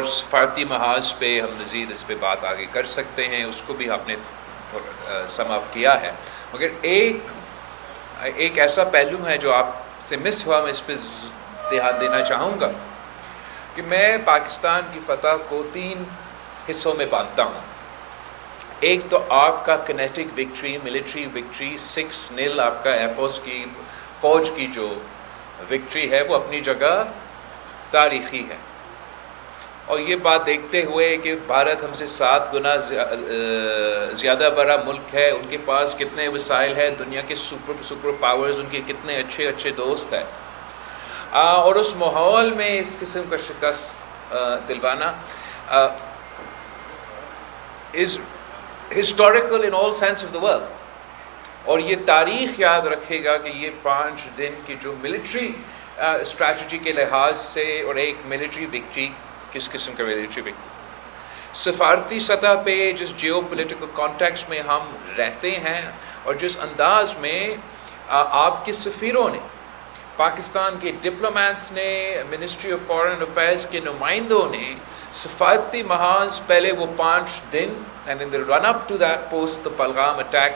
اور سفارتی محاذ پہ ہم مزید اس پہ بات آگے کر سکتے ہیں، اس کو بھی آپ نے سم اپ کیا ہے، مگر ایک ایسا پہلو ہے جو آپ سے مس ہوا، میں اس پہ دھیان دینا چاہوں گا کہ میں پاکستان کی فتح کو 3 حصوں میں بانٹتا ہوں۔ ایک تو آپ کا کنیٹک وکٹری، ملٹری وکٹری، 6-0 آپ کا ایئرفورس کی فوج کی جو وکٹری ہے وہ اپنی جگہ تاریخی ہے، اور یہ بات دیکھتے ہوئے کہ بھارت ہم سے 7 گنا زیادہ بڑا ملک ہے، ان کے پاس کتنے وسائل ہیں، دنیا کے سپر پاورز ان کے کتنے اچھے دوست ہیں، اور اس ماحول میں اس قسم کا شکست دلوانا is historical in all sense of the world، اور یہ تاریخ یاد رکھے گا کہ یہ 5 دن کی جو ملٹری اسٹریٹجی کے لحاظ سے، اور ایک ملٹری وکٹری، کس قسم کا ملٹری وکٹری، سفارتی سطح پہ جس جیو پولیٹیکل کانٹیکسٹ میں ہم رہتے ہیں، اور جس انداز میں آپ کے سفیروں نے، پاکستان کے ڈپلومیٹس نے، منسٹری آف فارن افیئرز کے نمائندوں نے سفارتی محاذ پہلے وہ 5 دن and in the run up to that post the Pahalgam attack,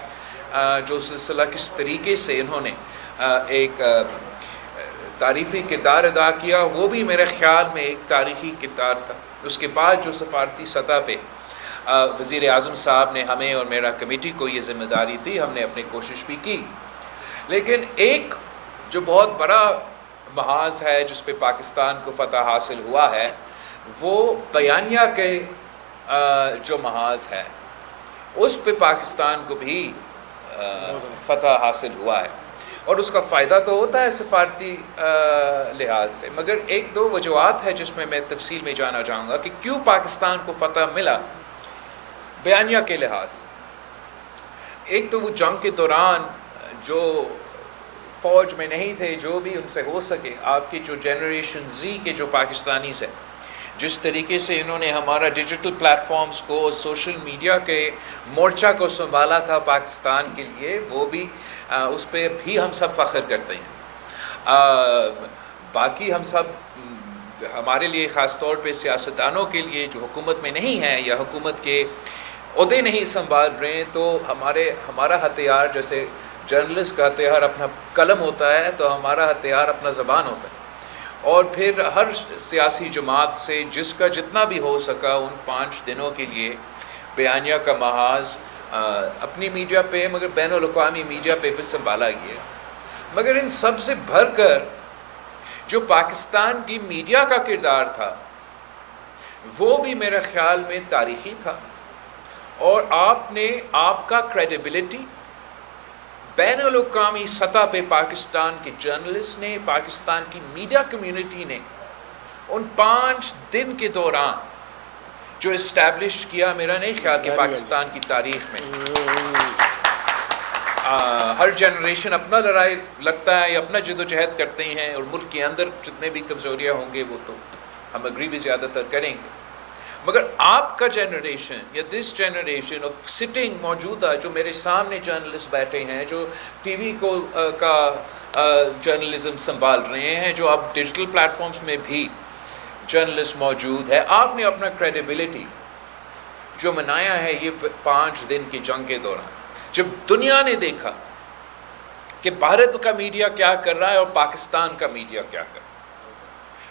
جو سلسلہ کس طریقے سے انہوں نے ایک تاریخی کردار ادا کیا، وہ بھی میرے خیال میں ایک تاریخی کردار تھا۔ اس کے بعد جو سفارتی سطح پہ وزیر اعظم صاحب نے ہمیں اور میرا کمیٹی کو یہ ذمہ داری دی، ہم نے اپنی کوشش بھی کی، لیکن ایک جو بہت بڑا محاذ ہے جس پہ پاکستان کو فتح حاصل ہوا ہے، وہ بیانیہ کے جو محاذ ہے، اس پہ پاکستان کو بھی فتح حاصل ہوا ہے، اور اس کا فائدہ تو ہوتا ہے سفارتی لحاظ سے، مگر 1-2 وجوہات ہے جس میں تفصیل میں جانا چاہوں گا کہ کیوں پاکستان کو فتح ملا بیانیہ کے لحاظ سے۔ ایک تو وہ جنگ کے دوران جو فوج میں نہیں تھے، جو بھی ان سے ہو سکے، آپ کی جو جنریشن زی کے جو پاکستانی سے، جس طریقے سے انہوں نے ہمارا ڈیجیٹل پلیٹ فارمز کو، سوشل میڈیا کے مورچہ کو سنبھالا تھا پاکستان کے لیے، وہ بھی اس پہ بھی ہم سب فخر کرتے ہیں۔ باقی ہم سب، ہمارے لیے خاص طور پہ سیاستدانوں کے لیے جو حکومت میں نہیں ہیں یا حکومت کے عہدے نہیں سنبھال رہے ہیں، تو ہمارا ہتھیار، جیسے جرنلسٹ کا ہتھیار اپنا قلم ہوتا ہے، تو ہمارا ہتھیار اپنا زبان ہوتا ہے، اور پھر ہر سیاسی جماعت سے جس کا جتنا بھی ہو سکا ان 5 دنوں کے لیے بیانیہ کا محاذ اپنی میڈیا پہ، مگر بین الاقوامی میڈیا پہ بھی سنبھالا گیا، مگر ان سب سے بڑھ کر جو پاکستان کی میڈیا کا کردار تھا وہ بھی میرے خیال میں تاریخی تھا، اور آپ کا کریڈیبلٹی بین الاقوامی سطح پہ پاکستان کے جرنلسٹ نے، پاکستان کی میڈیا کمیونٹی نے ان 5 دن کے دوران جو اسٹیبلش کیا، میرا نہیں خیال کہ پاکستان کی تاریخ میں ہر جنریشن اپنا لڑائی لڑتا ہے یا اپنا جد و جہد کرتے ہیں، اور ملک کے اندر جتنے بھی کمزوریاں ہوں گے وہ تو ہم اگری بھی زیادہ تر کریں گے، مگر آپ کا جنریشن یا دس جنریشن آف سٹنگ موجودہ جو میرے سامنے جرنلسٹ بیٹھے ہیں، جو ٹی وی کا جرنلزم سنبھال رہے ہیں، جو اب ڈیجیٹل پلیٹ فارمز میں بھی جرنلسٹ موجود ہے، آپ نے اپنا کریڈیبلٹی جو منایا ہے یہ 5 دن کی جنگ کے دوران، جب دنیا نے دیکھا کہ بھارت کا میڈیا کیا کر رہا ہے اور پاکستان کا میڈیا کیا کر رہا ہے۔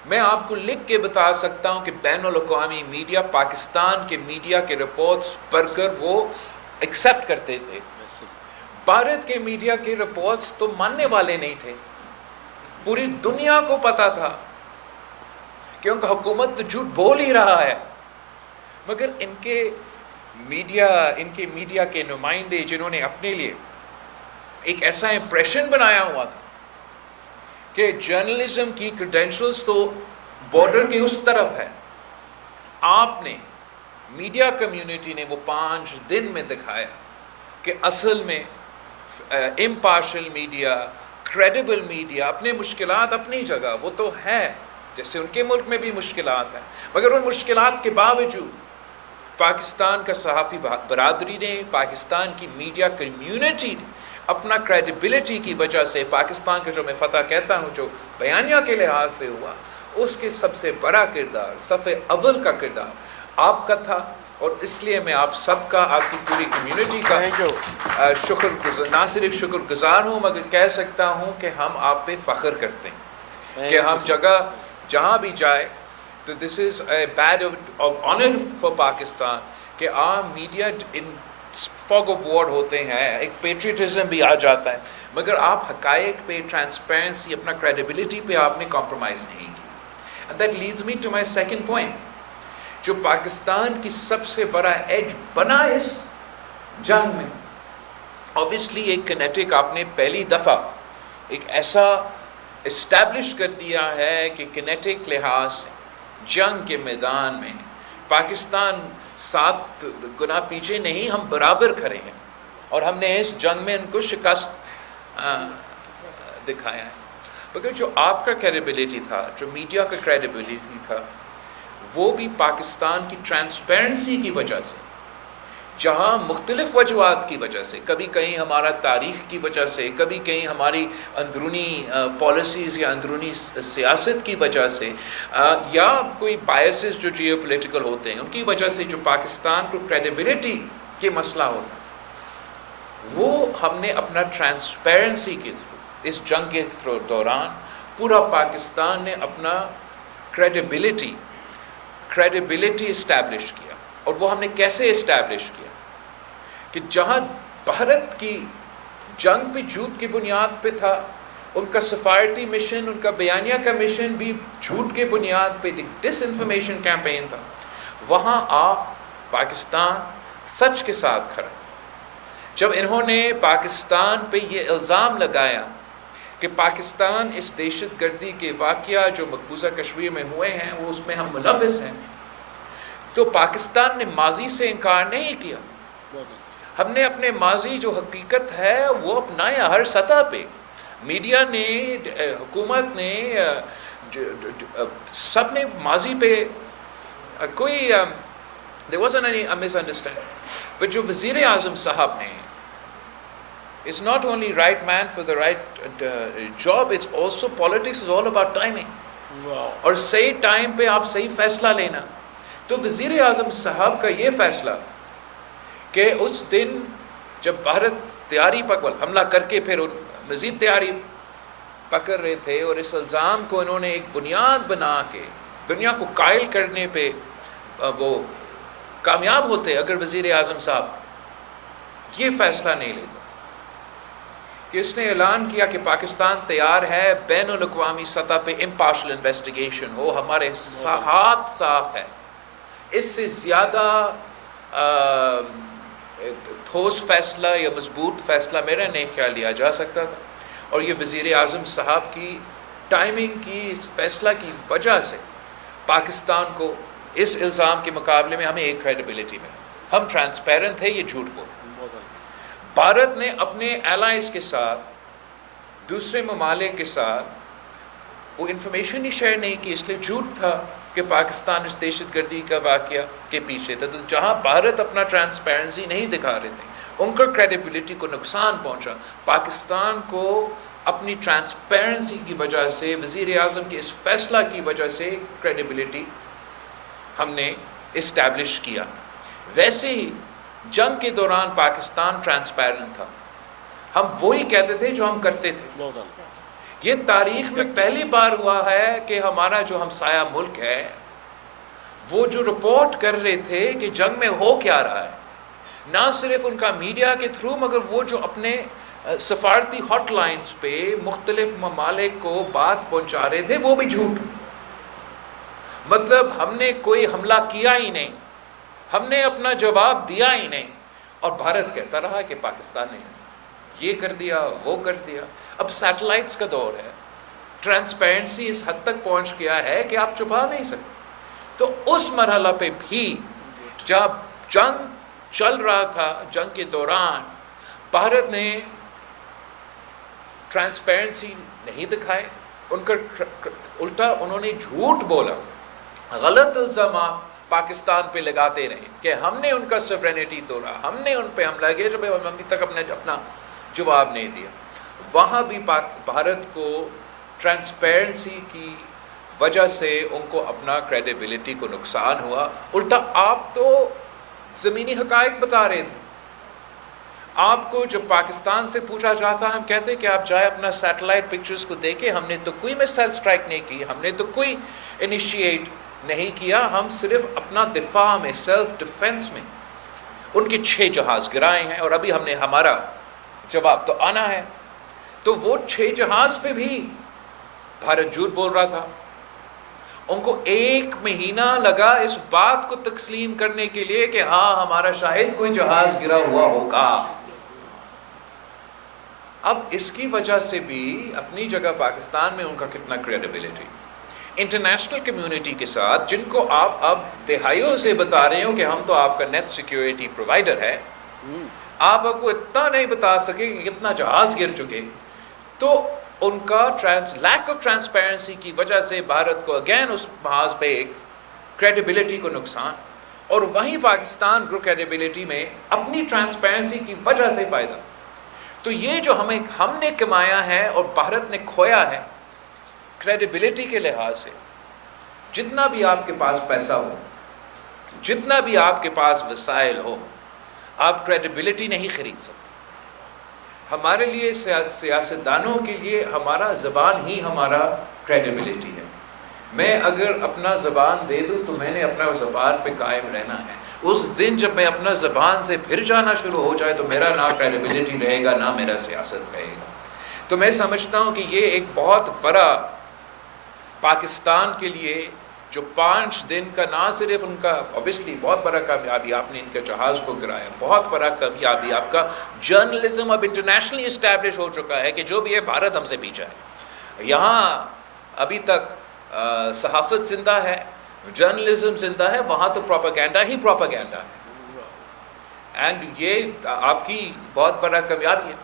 میں آپ کو لکھ کے بتا سکتا ہوں کہ بین الاقوامی میڈیا پاکستان کے میڈیا کے رپورٹس پڑھ کر وہ ایکسیپٹ کرتے تھے، بھارت کے میڈیا کے رپورٹس تو ماننے والے نہیں تھے۔ پوری دنیا کو پتا تھا کیونکہ حکومت تو جھوٹ بول ہی رہا ہے، مگر ان کے میڈیا کے نمائندے جنہوں نے اپنے لیے ایک ایسا امپریشن بنایا ہوا تھا کہ جرنلزم کی کریڈینشلز تو بارڈر کے اس طرف ہے، آپ نے میڈیا کمیونٹی نے وہ 5 دن میں دکھایا کہ اصل میں امپارشل میڈیا، کریڈیبل میڈیا، اپنے مشکلات اپنی جگہ وہ تو ہے، جیسے ان کے ملک میں بھی مشکلات ہیں، مگر ان مشکلات کے باوجود پاکستان کا صحافی برادری نے، پاکستان کی میڈیا کمیونٹی نے اپنا کریڈیبلٹی کی وجہ سے، پاکستان کا جو میں فتح کہتا ہوں جو بیانیہ کے لحاظ سے ہوا، اس کے سب سے بڑا کردار، صف اول کا کردار آپ کا تھا، اور اس لیے میں آپ سب کا، آپ کی پوری کمیونٹی کا نہ صرف شکر گزار ہوں مگر کہہ سکتا ہوں کہ ہم آپ پہ فخر کرتے ہیں کہ ہم جگہ جہاں بھی جائے تو this is a badge of honour for Pakistan کہ عام media in fog of war ہوتے ہیں، ایک پیٹریٹزم بھی آ جاتا ہے، مگر آپ حقائق پہ، ٹرانسپیرنسی، اپنا کریڈیبلٹی پہ آپ نے کمپرومائز نہیں کی. And that leads me to my second point. جو پاکستان کی سب سے بڑا ایج بنا اس جنگ میں، obviously ایک کنیٹک آپ نے پہلی دفعہ ایک ایسا اسٹیبلش کر دیا ہے کہ کنیٹک لحاظ سے جنگ کے میدان میں پاکستان 7 گنا پیچھے نہیں، ہم برابر کھڑے ہیں، اور ہم نے اس جنگ میں ان کو شکست دکھایا ہے. مگر جو آپ کا کریڈیبلٹی تھا، جو میڈیا کا کریڈیبلٹی تھا، وہ بھی پاکستان کی ٹرانسپیرنسی کی وجہ سے، جہاں مختلف وجوہات کی وجہ سے، کبھی کہیں ہمارا تاریخ کی وجہ سے، کبھی کہیں ہماری اندرونی پالیسیز یا اندرونی سیاست کی وجہ سے، یا کوئی بائسز جو جیو پولیٹیکل ہوتے ہیں ان کی وجہ سے جو پاکستان کو کریڈیبلٹی کے مسئلہ ہوتا ہے، وہ ہم نے اپنا ٹرانسپیرنسی کے اس جنگ کے دوران پورا پاکستان نے اپنا کریڈیبلٹی اسٹیبلش کیا. اور وہ ہم نے کیسے اسٹیبلش کیا کہ جہاں بھارت کی جنگ پہ جھوٹ کی بنیاد پہ تھا، ان کا سفارتی مشن، ان کا بیانیہ کا مشن بھی جھوٹ کے بنیاد پہ ڈس انفارمیشن کیمپین تھا، وہاں آپ پاکستان سچ کے ساتھ کھڑا. جب انہوں نے پاکستان پہ یہ الزام لگایا کہ پاکستان اس دہشت گردی کے واقعہ جو مقبوضہ کشمیر میں ہوئے ہیں وہ اس میں ہم ملوث ہیں، تو پاکستان نے ماضی سے انکار نہیں کیا. ہم نے اپنے ماضی جو حقیقت ہے وہ اپنایا ہر سطح پہ. میڈیا نے، حکومت نے، سب نے ماضی پہ کوئی there wasn't any misunderstanding. but جو وزیر اعظم صاحب نے It's not only right man for the right job, it's also politics is all about timing. اور صحیح ٹائم پہ آپ صحیح فیصلہ لینا. تو وزیر اعظم صاحب کا یہ فیصلہ کہ اس دن جب بھارت تیاری حملہ کر کے پھر مزید تیاری پکڑ رہے تھے، اور اس الزام کو انہوں نے ایک بنیاد بنا کے دنیا کو قائل کرنے پہ وہ کامیاب ہوتے اگر وزیر اعظم صاحب یہ فیصلہ نہیں لیتے کہ اس نے اعلان کیا کہ پاکستان تیار ہے بین الاقوامی سطح پہ امپارشل انویسٹیگیشن ہو، ہمارے ہاتھ صاف ہے. اس سے زیادہ ٹھوس فیصلہ یا مضبوط فیصلہ میرا نہیں خیال لیا جا سکتا تھا. اور یہ وزیر اعظم صاحب کی ٹائمنگ کی، اس فیصلہ کی وجہ سے پاکستان کو اس الزام کے مقابلے میں ہمیں ایک کریڈیبلٹی میں ہم ٹرانسپیرنٹ تھے، یہ جھوٹ بول. بھارت نے اپنے الائز کے ساتھ، دوسرے ممالک کے ساتھ وہ انفارمیشن ہی شیئر نہیں کی، اس لیے جھوٹ تھا کہ پاکستان اس دہشت گردی کا واقعہ کے پیچھے تھا. تو جہاں بھارت اپنا ٹرانسپیرنسی نہیں دکھا رہے تھے، ان کا کریڈیبلٹی کو نقصان پہنچا. پاکستان کو اپنی ٹرانسپیرنسی کی وجہ سے، وزیر اعظم کے اس فیصلہ کی وجہ سے کریڈیبلٹی ہم نے اسٹیبلش کیا. ویسے ہی جنگ کے دوران پاکستان ٹرانسپیرنٹ تھا، ہم وہی کہتے تھے جو ہم کرتے تھے. یہ تاریخ میں پہلی بار ہوا ہے کہ ہمارا جو ہمسایہ ملک ہے وہ جو رپورٹ کر رہے تھے کہ جنگ میں ہو کیا رہا ہے، نہ صرف ان کا میڈیا کے تھرو مگر وہ جو اپنے سفارتی ہاٹ لائنز پہ مختلف ممالک کو بات پہنچا رہے تھے، وہ بھی جھوٹ. مطلب ہم نے کوئی حملہ کیا ہی نہیں، ہم نے اپنا جواب دیا ہی نہیں، اور بھارت کہتا رہا کہ پاکستان نے یہ کر دیا، وہ کر دیا. اب سیٹلائٹس کا دور ہے، ٹرانسپیرنسی اس حد تک پہنچ گیا ہے کہ آپ چھپا نہیں سکتے. تو اس مرحلہ پہ بھی جب جنگ چل رہا تھا، جنگ کے دوران بھارت نے ٹرانسپیرنسی نہیں دکھائے، ان کا الٹا انہوں نے جھوٹ بولا، غلط الزامات پاکستان پہ لگاتے رہے کہ ہم نے ان کا سوورینٹی توڑا، ہم نے ان پہ حملہ کیا، جب ہم ابھی تک اپنا جواب نہیں دیا. وہاں بھی بھارت کو ٹرانسپیرنسی کی وجہ سے ان کو اپنا کریڈیبلٹی کو نقصان ہوا. الٹا آپ تو زمینی حقائق بتا رہے تھے. آپ کو جب پاکستان سے پوچھا جاتا ہم کہتے کہ آپ جائے اپنا سیٹلائٹ پکچرز کو دیکھیں, ہم نے تو کوئی میسائل اسٹرائک نہیں کی, ہم نے تو کوئی انیشیٹ نہیں کیا, ہم صرف اپنا دفاع میں, سیلف ڈیفنس میں ان کے 6 جہاز گرائے ہیں, اور ابھی ہم نے ہمارا جواب تو آنا ہے. تو وہ 6 جہاز پہ بھی بھارت جھوٹ بول رہا تھا. ان کو 1 مہینہ لگا اس بات کو تسلیم کرنے کے لیے کہ ہاں ہمارا شاید کوئی جہاز گرا ہوا ہوگا. اب اس کی وجہ سے بھی اپنی جگہ پاکستان میں ان کا کتنا کریڈیبلٹی انٹرنیشنل کمیونٹی کے ساتھ, جن کو آپ اب دہائیوں سے بتا رہے ہو کہ ہم تو آپ کا نیٹ سیکیورٹی پرووائڈر ہے, آپ کو اتنا نہیں بتا سکے کہ کتنا جہاز گر چکے. تو ان کا لیک آف ٹرانسپیرنسی کی وجہ سے بھارت کو اگین اس محاذ پہ ایک کریڈیبلٹی کو نقصان, اور وہیں پاکستان کو کریڈیبلٹی میں اپنی ٹرانسپیرنسی کی وجہ سے فائدہ. تو یہ جو ہم نے کمایا ہے اور بھارت نے کھویا ہے کریڈیبلٹی کے لحاظ سے, جتنا بھی آپ کے پاس پیسہ ہو, جتنا بھی آپ کے پاس وسائل ہو, آپ کریڈیبلٹی نہیں خرید سکتے. ہمارے لیے سیاستدانوں کے لیے ہمارا زبان ہی ہمارا کریڈیبلٹی ہے. میں اگر اپنا زبان دے دوں تو میں نے اپنا زبان پہ قائم رہنا ہے. اس دن جب میں اپنا زبان سے پھر جانا شروع ہو جائے تو میرا نہ کریڈیبلٹی رہے گا, نہ میرا سیاست رہے گا. تو میں سمجھتا ہوں کہ یہ ایک بہت بڑا پاکستان کے لیے جو 5 دن کا نہ صرف ان کا اوبیسلی بہت بڑا کامیابی, آپ نے ان کے جہاز کو گرایا, بہت بڑا کامیابی, آپ کا جرنلزم اب انٹرنیشنلی اسٹیبلش ہو چکا ہے کہ جو بھی ہے بھارت ہم سے پیچھا ہے. یہاں ابھی تک صحافت زندہ ہے, جرنلزم زندہ ہے, وہاں تو پروپیگنڈا ہی پروپیگنڈا ہے. اینڈ یہ آپ کی بہت بڑا کامیابی ہے.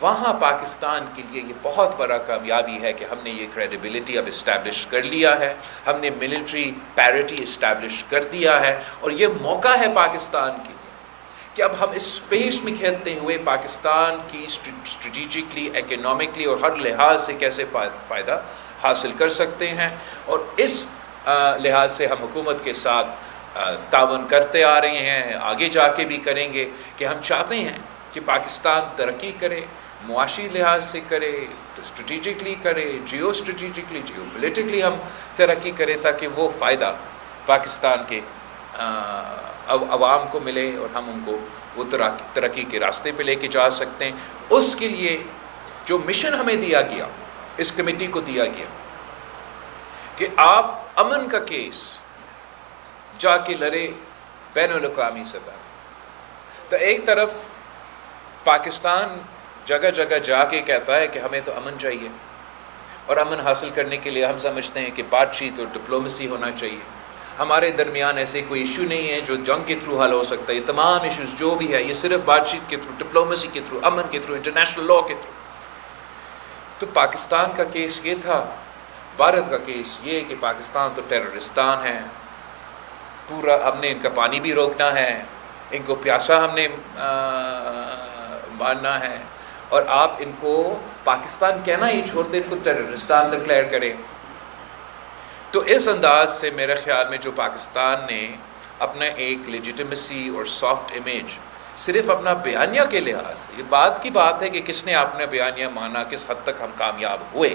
وہاں پاکستان کے لیے یہ بہت بڑا کامیابی ہے کہ ہم نے یہ کریڈیبلٹی اب اسٹیبلش کر لیا ہے, ہم نے ملٹری پیرٹی اسٹیبلش کر دیا ہے, اور یہ موقع ہے پاکستان کے لیے کہ اب ہم اس اسپیس میں کھیلتے ہوئے پاکستان کی اسٹریٹجکلی, اکنامکلی اور ہر لحاظ سے کیسے فائدہ حاصل کر سکتے ہیں. اور اس لحاظ سے ہم حکومت کے ساتھ تعاون کرتے آ رہے ہیں, آگے جا کے بھی کریں گے, کہ ہم چاہتے ہیں کہ پاکستان ترقی کرے, معاشی لحاظ سے کرے, اسٹریٹجکلی کرے, جیو اسٹریٹجکلی, جیو پولیٹکلی ہم ترقی کریں, تاکہ وہ فائدہ پاکستان کے عوام کو ملے اور ہم ان کو وہ ترقی کے راستے پہ لے کے جا سکتے ہیں. اس کے لیے جو مشن ہمیں دیا گیا, اس کمیٹی کو دیا گیا کہ آپ امن کا کیس جا کے لڑے بین الاقوامی سطح. تو ایک طرف پاکستان جگہ جگہ جا کے کہتا ہے کہ ہمیں تو امن چاہیے, اور امن حاصل کرنے کے لیے ہم سمجھتے ہیں کہ بات چیت اور ڈپلومیسی ہونا چاہیے. ہمارے درمیان ایسے کوئی ایشو نہیں ہے جو جنگ کے تھرو حل ہو سکتا ہے. یہ تمام ایشوز جو بھی ہے یہ صرف بات چیت کے تھرو, ڈپلومیسی کے تھرو, امن کے تھرو, انٹرنیشنل لاء کے تھرو. تو پاکستان کا کیس یہ تھا, بھارت کا کیس یہ کہ پاکستان تو ٹیررستان ہے, پورا ہم نے ان کا پانی بھی روکنا ہے, ان کو پیاسا ہم نے ماننا ہے, اور آپ ان کو پاکستان کہنا ہی چھوڑ دیں, ان کو ٹیررستان ڈکلیئر کریں. تو اس انداز سے میرے خیال میں جو پاکستان نے اپنا ایک لیجیٹیمیسی اور سافٹ امیج صرف اپنا بیانیہ کے لحاظ سے, یہ بات کی بات ہے کہ کس نے اپنا بیانیہ مانا, کس حد تک ہم کامیاب ہوئے.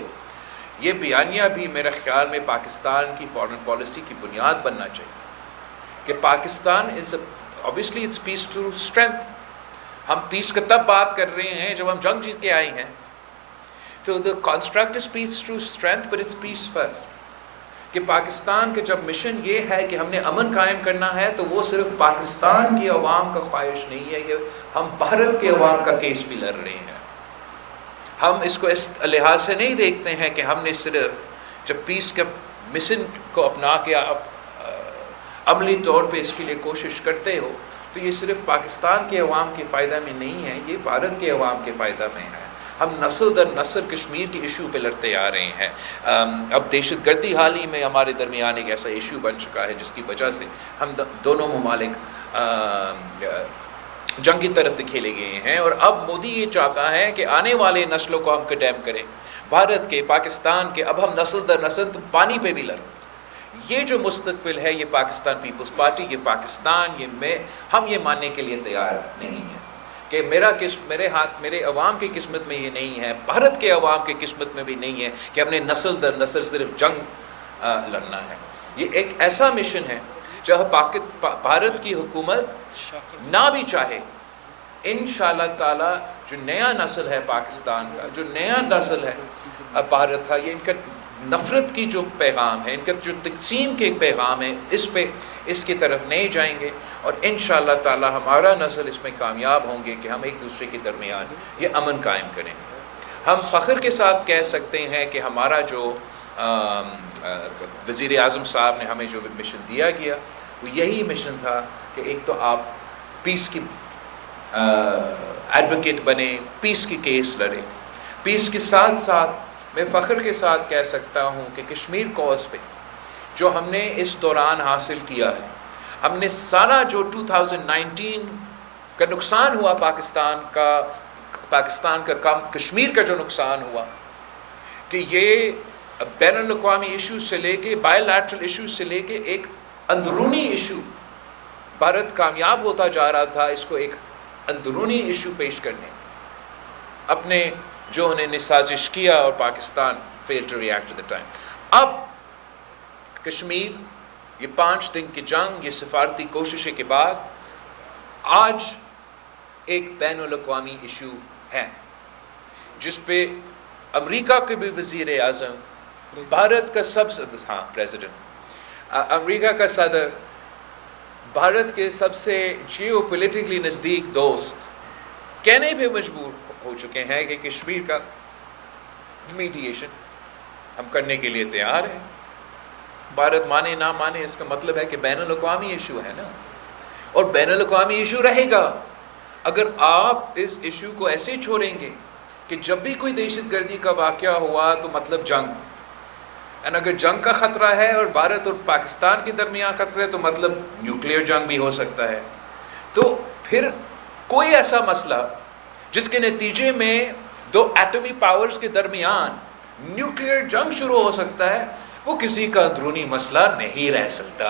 یہ بیانیہ بھی میرے خیال میں پاکستان کی فارن پالیسی کی بنیاد بننا چاہیے کہ Pakistan obviously it's peace through strength. ہم پیس کا تب بات کر رہے ہیں جب ہم جنگ جیت کے آئے ہیں. تو the construct is peace through strength, but it's peace first. کہ پاکستان کا جب مشن یہ ہے کہ ہم نے امن قائم کرنا ہے تو وہ صرف پاکستان کی عوام کا خواہش نہیں ہے, یہ ہم بھارت کے عوام کا کیس بھی لڑ رہے ہیں. ہم اس کو اس لحاظ سے نہیں دیکھتے ہیں کہ ہم نے صرف جب پیس کا مشن کو اپنا کے آپ عملی طور پہ اس کے لیے کوشش کرتے ہو تو یہ صرف پاکستان کے عوام کے فائدہ میں نہیں ہے, یہ بھارت کے عوام کے فائدہ میں ہے. ہم نسل در نسل کشمیر کی ایشو پہ لڑتے آ رہے ہیں. اب دہشت گردی حال ہی میں ہمارے درمیان ایک ایسا ایشو بن چکا ہے جس کی وجہ سے ہم دونوں ممالک جنگ کی طرف دکھیلے گئے ہیں، اور اب مودی یہ چاہتا ہے کہ آنے والے نسلوں کو ہم کنڈیم کریں، بھارت کے، پاکستان کے، اب ہم نسل در نسل پانی پہ بھی لڑیں۔ یہ جو مستقبل ہے یہ پاکستان پیپلز پارٹی، یہ پاکستان، ہم یہ ماننے کے لیے تیار نہیں ہیں کہ میرے ہاتھ، میرے عوام کی قسمت میں یہ نہیں ہے، بھارت کے عوام کی قسمت میں بھی نہیں ہے کہ ہم نے نسل در نسل صرف جنگ لڑنا ہے۔ یہ ایک ایسا مشن ہے جہاں بھارت کی حکومت نہ بھی چاہے، انشاءاللہ تعالی جو نیا نسل ہے پاکستان کا، جو نیا نسل ہے بھارت کا، یہ ان کا نفرت کی جو پیغام ہے، ان کا جو تقسیم کے پیغام ہے، اس کی طرف نہیں جائیں گے، اور انشاءاللہ تعالی ہمارا نسل اس میں کامیاب ہوں گے کہ ہم ایک دوسرے کے درمیان یہ امن قائم کریں۔ ہم فخر کے ساتھ کہہ سکتے ہیں کہ ہمارا جو وزیر اعظم صاحب نے ہمیں جو مشن دیا گیا وہ یہی مشن تھا کہ ایک تو آپ پیس کی ایڈوکیٹ بنے، پیس کی کیس لڑے، پیس کے ساتھ ساتھ میں فخر کے ساتھ کہہ سکتا ہوں کہ کشمیر کوز پہ جو ہم نے اس دوران حاصل کیا ہے، ہم نے سارا جو 2019 کا نقصان ہوا پاکستان کا کم کشمیر کا جو نقصان ہوا، کہ یہ بین الاقوامی ایشو سے لے کے، بائی لیٹرل ایشو سے لے کے ایک اندرونی ایشو، بھارت کامیاب ہوتا جا رہا تھا اس کو ایک اندرونی ایشو پیش کرنے، اپنے جو انہوں نے سازش کیا، اور Pakistan failed to react at the time۔ اب کشمیر، یہ 5 دن کی جنگ، یہ سفارتی کوششیں کے بعد آج ایک بین الاقوامی ایشو ہے جس پہ امریکہ کے بھی وزیر اعظم، بھارت کا امریکہ کا صدر، بھارت کے سب سے جیو پولیٹیکلی نزدیک دوست کہنے پہ مجبور ہو چکے ہیں کہ کشمیر کا میڈیشن ہم کرنے کے لیے تیار ہیں۔ بھارت مانے نہ مانے اس کا مطلب ہے کہ بین الاقوامی ایشو ہے نا، اور بین الاقوامی ایشو رہے گا۔ اگر آپ اس ایشو کو ایسے چھوڑیں گے کہ جب بھی کوئی دہشت گردی کا واقعہ ہوا تو مطلب جنگ، اور اگر جنگ کا خطرہ ہے اور بھارت اور پاکستان کے درمیان خطرہ ہے تو مطلب نیوکلیئر جنگ بھی ہو سکتا ہے، تو پھر کوئی ایسا مسئلہ جس کے نتیجے میں 2 ایٹمی پاورز کے درمیان نیوکلیئر جنگ شروع ہو سکتا ہے، وہ کسی کا اندرونی مسئلہ نہیں رہ سکتا۔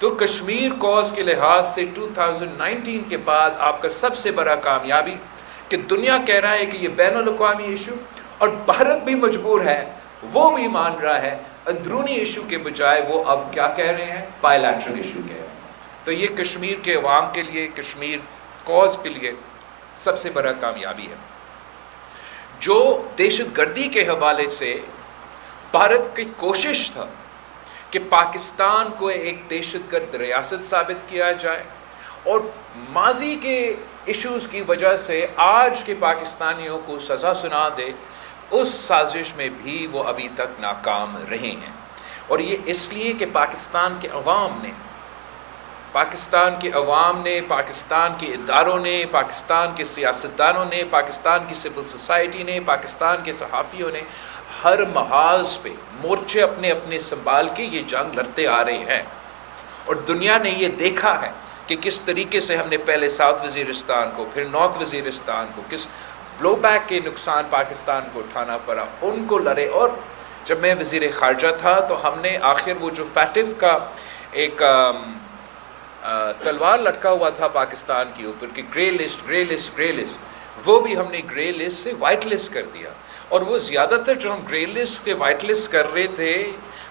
تو کشمیر کوز کے لحاظ سے 2019 کے بعد آپ کا سب سے بڑا کامیابی کہ دنیا کہہ رہا ہے کہ یہ بین الاقوامی ایشو، اور بھارت بھی مجبور ہے، وہ بھی مان رہا ہے، اندرونی ایشو کے بجائے وہ اب کیا کہہ رہے ہیں، بائی لیٹرل ایشو کہہ رہے ہیں۔ تو یہ کشمیر کے عوام کے لیے، کشمیر کوز کے لیے سب سے بڑا کامیابی ہے۔ جو دہشت گردی کے حوالے سے بھارت کی کوشش تھا کہ پاکستان کو ایک دہشت گرد ریاست ثابت کیا جائے، اور ماضی کے ایشوز کی وجہ سے آج کے پاکستانیوں کو سزا سنا دے، اس سازش میں بھی وہ ابھی تک ناکام رہے ہیں۔ اور یہ اس لیے کہ پاکستان کے عوام نے، پاکستان کے اداروں نے، پاکستان کے سیاستدانوں نے، پاکستان کی سول سوسائٹی نے، پاکستان کے صحافیوں نے ہر محاذ پہ مورچے اپنے اپنے سنبھال کے یہ جنگ لڑتے آ رہے ہیں، اور دنیا نے یہ دیکھا ہے کہ کس طریقے سے ہم نے پہلے ساؤتھ وزیرستان کو، پھر نارتھ وزیرستان کو، کس بلو بیک کے نقصان پاکستان کو اٹھانا پڑا، ان کو لڑے۔ اور جب میں وزیر خارجہ تھا تو ہم نے آخر وہ جو فیٹف کا ایک تلوار لٹکا ہوا تھا پاکستان کے اوپر کہ گرے لسٹ، وہ بھی ہم نے گرے لسٹ سے وائٹ لسٹ کر دیا۔ اور وہ زیادہ تر جو ہم گرے لسٹ کے وائٹ لسٹ کر رہے تھے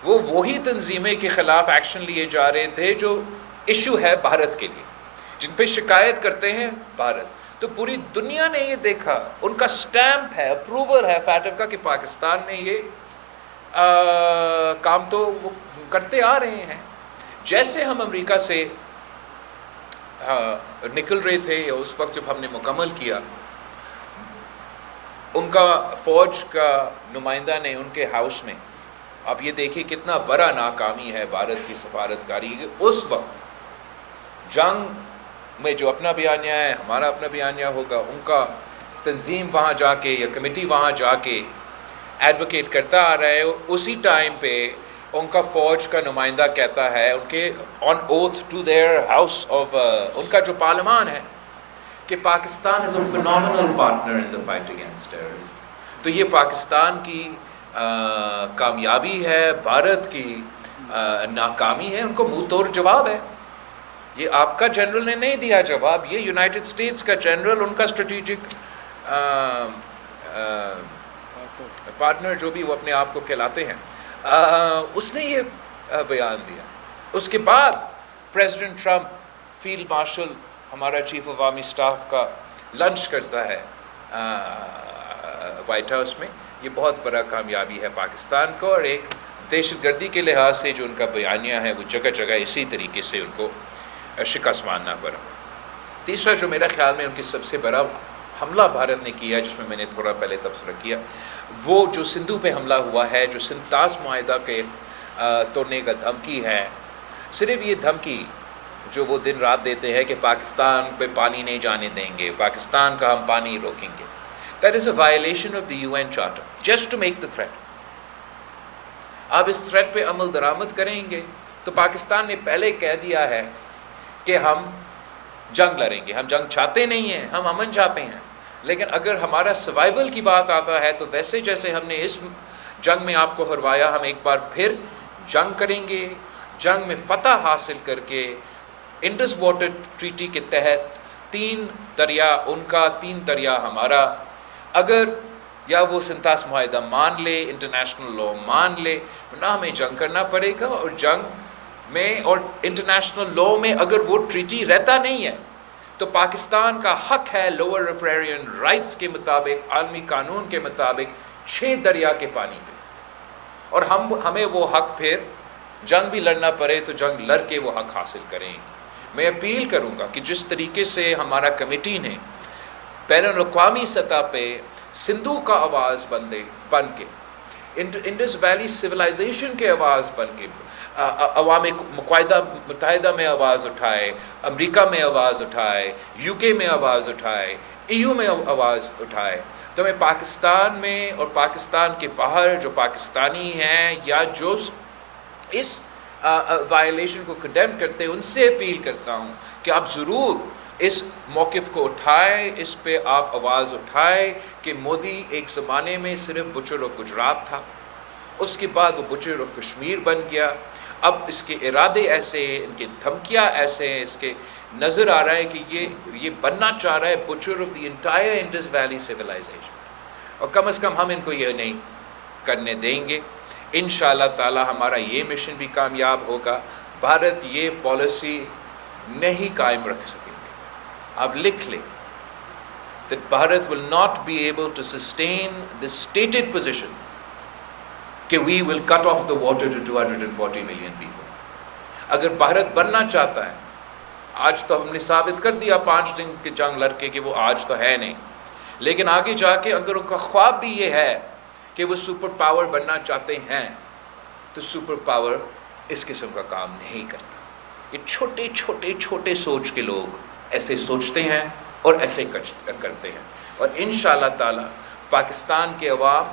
وہ وہی تنظیمیں کے خلاف ایکشن لیے جا رہے تھے جو ایشو ہے بھارت کے لیے، جن پہ شکایت کرتے ہیں بھارت۔ تو پوری دنیا نے یہ دیکھا، ان کا سٹیمپ ہے، اپروول ہے فیٹف کا کہ پاکستان نے یہ کام تو وہ کرتے آ رہے ہیں۔ جیسے ہم امریکہ سے نکل رہے تھے، یا اس وقت جب ہم نے مکمل کیا، ان کا فوج کا نمائندہ نے ان کے ہاؤس میں، آپ یہ دیکھیں کتنا بڑا ناکامی ہے بھارت کی سفارتکاری۔ اس وقت جنگ میں جو اپنا بیانیہ ہے، ہمارا اپنا بیانیہ ہوگا، ان کا تنظیم وہاں جا کے یا کمیٹی وہاں جا کے ایڈوکیٹ کرتا آ رہا ہے، اسی ٹائم پہ ان کا فوج کا نمائندہ کہتا ہے ان کے on oath to their house of, ان کا جو پارلیمان ہے کہ Pakistan is a phenomenal partner in the fight against terrorism. تو یہ پاکستان کی کامیابی ہے، بھارت کی ناکامی ہے. ان کو منہ توڑ جواب ہے. یہ آپ کا جنرل نے نہیں دیا جواب، یہ یونائٹڈ اسٹیٹس کا جنرل، ان کا اسٹریٹجک پارٹنر جو بھی وہ اپنے آپ کو کہلاتے ہیں، اس نے یہ بیان دیا. اس کے بعد پریزیڈنٹ ٹرمپ فیلڈ مارشل ہمارا چیف آف آرمی اسٹاف کا لنچ کرتا ہے وائٹ ہاؤس میں. یہ بہت بڑا کامیابی ہے پاکستان کو، اور ایک دہشت گردی کے لحاظ سے جو ان کا بیانیہ ہے وہ جگہ جگہ اسی طریقے سے ان کو شکست ماننا پڑا. تیسرا جو میرا خیال میں ان کی سب سے بڑا حملہ بھارت نے کیا، جس میں میں نے تھوڑا پہلے تبصرہ کیا، وہ جو سندھو پہ حملہ ہوا ہے، جو سنتاس معاہدہ کے توڑنے کا دھمکی ہے. صرف یہ دھمکی جو وہ دن رات دیتے ہیں کہ پاکستان پہ پانی نہیں جانے دیں گے، پاکستان کا ہم پانی روکیں گے، that is a violation of the UN Charter, just to make the threat. آپ اس تھریٹ پہ عمل درآمد کریں گے تو پاکستان نے پہلے کہہ دیا ہے کہ ہم جنگ لڑیں گے. ہم جنگ چاہتے نہیں ہیں، ہم امن چاہتے ہیں. لیکن اگر ہمارا سروائیول کی بات آتا ہے تو ویسے جیسے ہم نے اس جنگ میں آپ کو ہروایا، ہم ایک بار پھر جنگ کریں گے. جنگ میں فتح حاصل کر کے انڈس واٹر ٹریٹی کے تحت 3 دریا ان کا، 3 دریا ہمارا. اگر یا وہ سنتاس معاہدہ مان لے، انٹرنیشنل لا مان لے، نہ ہمیں جنگ کرنا پڑے گا. اور جنگ میں اور انٹرنیشنل لا میں اگر وہ ٹریٹی رہتا نہیں ہے تو پاکستان کا حق ہے لوور ریپیرین رائٹس کے مطابق، عالمی قانون کے مطابق 6 دریا کے پانی پہ. اور ہمیں وہ حق پھر جنگ بھی لڑنا پڑے تو جنگ لڑ کے وہ حق حاصل کریں. میں اپیل کروں گا کہ جس طریقے سے ہمارا کمیٹی نے بین الاقوامی سطح پہ سندھو کا آواز بن کے، انڈس ویلی سویلائزیشن کے آواز بن کے، عوام متحدہ میں آواز اٹھائے، امریکہ میں آواز اٹھائے، یو کے میں آواز اٹھائے، EU میں آواز اٹھائے، تو میں پاکستان میں اور پاکستان کے باہر جو پاکستانی ہیں یا جو اس وائلیشن کو کنڈیم کرتے ہیں، ان سے اپیل کرتا ہوں کہ آپ ضرور اس موقف کو اٹھائے، اس پہ آپ آواز اٹھائے کہ مودی ایک زمانے میں صرف بچر آف گجرات تھا، اس کے بعد وہ بچر آف کشمیر بن گیا. اب اس کے ارادے ایسے ہیں، ان کی دھمکیاں ایسے ہیں، اس کے نظر آ رہا ہے کہ یہ بننا چاہ رہا ہے butcher of the entire Indus Valley civilisation. اور کم از کم ہم ان کو یہ نہیں کرنے دیں گے. انشاءاللہ تعالی ہمارا یہ مشن بھی کامیاب ہوگا. بھارت یہ پالیسی نہیں قائم رکھ سکے. آپ لکھ لیں that Bharat will not be able to sustain the stated position کہ we will cut off the water to 240 million people. اگر بھارت بننا چاہتا ہے، آج تو ہم نے ثابت کر دیا 5 دن کی جنگ لڑ کے کہ وہ آج تو ہے نہیں، لیکن آگے جا کے اگر ان کا خواب بھی یہ ہے کہ وہ سپر پاور بننا چاہتے ہیں تو سپر پاور اس قسم کا کام نہیں کرتا. یہ چھوٹے چھوٹے چھوٹے سوچ کے لوگ ایسے سوچتے ہیں اور ایسے کرتے ہیں. اور انشاءاللہ تعالی پاکستان کے عوام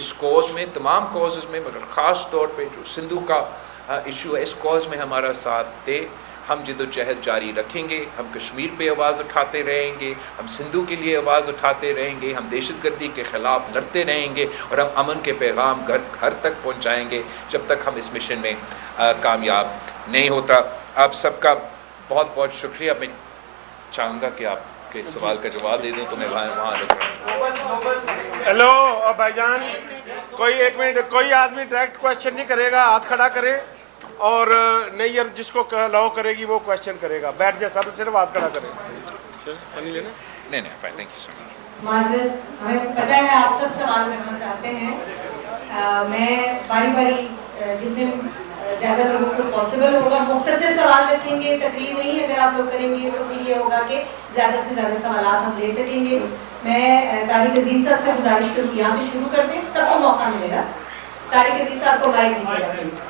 اس کوز میں، تمام کوزز میں، مگر خاص طور پہ جو سندھو کا ایشو ہے، اس کوز میں ہمارا ساتھ دے. ہم جد و جہد جاری رکھیں گے. ہم کشمیر پہ آواز اٹھاتے رہیں گے، ہم سندھو کے لیے آواز اٹھاتے رہیں گے، ہم دہشت گردی کے خلاف لڑتے رہیں گے، اور ہم امن کے پیغام گھر تک پہنچائیں گے جب تک ہم اس مشن میں کامیاب نہیں ہوتا. آپ سب کا بہت بہت شکریہ. میں چاہوں گا کہ آپ کے سوال کا جواب دے دوں تو میں وہاں رک رہا. ہیلو بھائی جان، کوئی 1 منٹ، کوئی آدمی ڈائریکٹ کوشچن نہیں کرے گا، ہاتھ کھڑا کرے، اور نہیں جس کو الاؤ کرے گی وہ کوشچن کرے گا. بیٹھ جائے سب، صرف ہاتھ کھڑا کرے. نہیں فائن. تھینک یو سو مچ. معذرت، ہمیں پتہ ہے آپ سب سوال کرنا چاہتے ہیں. میں باری باری جتنے زیادہ لوگوں کو پاسبل ہوگا مختصر سوال رکھیں گے. تقریر نہیں اگر آپ لوگ کریں گے تو پھر یہ ہوگا کہ زیادہ سے زیادہ سوالات ہم لے سکیں گے. میں طارق عزیز صاحب سے گزارش کروں یہاں سے شروع کرتے ہیں، سب کو موقع ملے گا. طارق عزیز صاحب کو مائک دیجیے گا پلیز.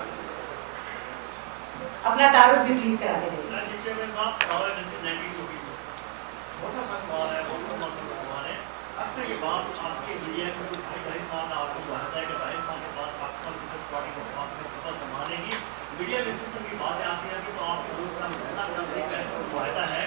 اپنا تعارف بھی پلیز کرا دیں. اکثر یہ بات آپ کے میڈیا میں جو 2.5 سال آپ کو بتاتا ہے کہ 2.5 سال کے بعد پاکستان پیپلز پارٹی کو حکومت سنبھالے گی. میڈیا میں اس قسم کی باتیں آتی ہیں کہ تو آپ کو روز کا مسئلہ کرنے کا ایسا معاہدہ ہے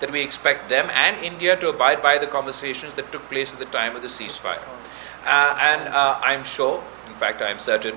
that we expect them and India to abide by the conversations that took place at the time of the ceasefire. And I'm sure, in fact I'm certain,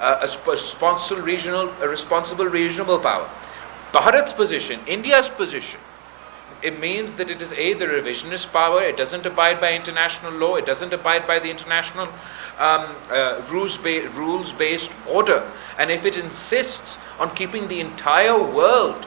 a responsible regional power. Bharat's position, India's position, it means that it is a the revisionist power. It doesn't abide by international law. It doesn't abide by the international rules-based order. And if it insists on keeping the entire world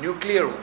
nuclear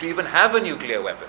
to even have a nuclear weapon.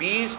20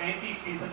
35%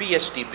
PSTP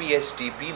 PSTP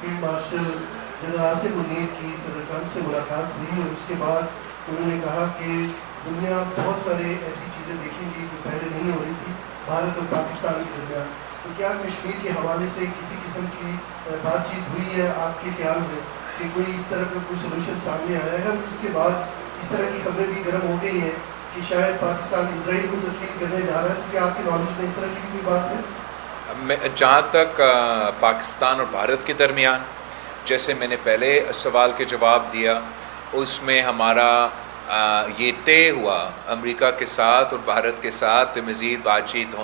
field marshal general Asif Munir کی صدر Trump سے ملاقات ہوئی اور اس کے بعد انہوں نے کہا کہ دنیا بہت سارے ایسی چیزیں دیکھیں گی جو پہلے نہیں ہو رہی تھی بھارت اور پاکستان کے درمیان. تو کیا کشمیر کے حوالے سے کسی قسم کی بات چیت ہوئی ہے آپ کے خیال میں کہ کوئی اس طرح کا کوئی سولوشن سامنے آیا ہے؟ اس کے بعد اس طرح کی خبریں بھی گرم ہو گئی ہیں کہ شاید پاکستان اسرائیل کو تسلیم کرنے جا رہا ہے. تو کیا آپ کی نالج میں اس طرح کی بھی کوئی بات ہے؟ جہاں تک پاکستان اور بھارت کے درمیان، جیسے میں نے پہلے سوال کے جواب دیا، اس میں ہمارا یہ طے ہوا امریکہ کے ساتھ اور بھارت کے ساتھ مزید بات چیت